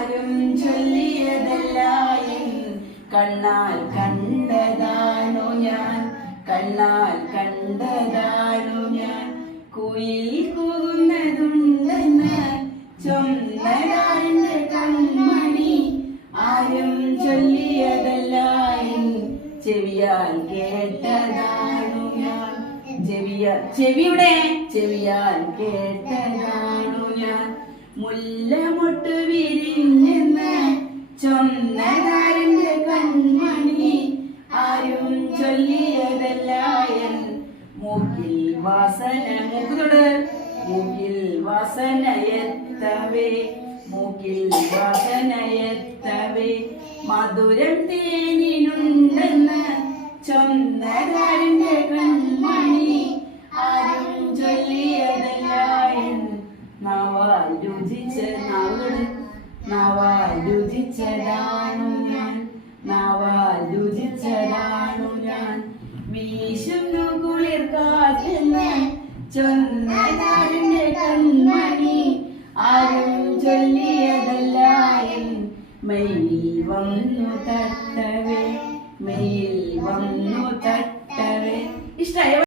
ആരും ചൊല്ലിയതല്ല കണ്ണാൽ കണ്ടതാണു ഞാൻ, കണ്ണാൽ കണ്ടതാണു ഞാൻ. കുയിൽ കൂകുന്നതുണ്ടെന്ന് ചൊന്നതാന്റെ കൺമണി, ആരും ചൊല്ലിയതല്ല ചെവിയാൽ കേട്ടതാണു ഞാൻ. ചെവിയുടെ ചെവിയാൽ കേട്ടതാണു ഞാൻ. മുല്ലമൊട്ട് വിരിഞ്ഞെന്ന് ചൊന്നതാരന്റെ കൺമണി, ആരും ചൊല്ലിയതല്ല മൂക്കിൽ വാസന. മൂക്കത്തോട് മൂക്കിൽ വാസന എത്തവേ, മൂക്കിൽ വാസന എത്തവേ. മധുരം തേനിനുണ്ടെന്ന് ചൊന്നതാരന്റെ കൺമണി, ആരും ചൊല്ലിയതല്ല നാവാൽ രുചിച്ചതാണു ഞാൻ, നാവാൽ രുചിച്ചതാണു ഞാൻ. വീശുന്നു കുളിർ കാറ്റെന്ന് ചൊന്നതാരന്റെ കൺമണി, ആരും ചൊല്ലിയതല്ല മെയ്യിൽ വന്നു തട്ടവേ, മെയ്യിൽ വന്നു തട്ടവേ. ഇഷ്ടായോ?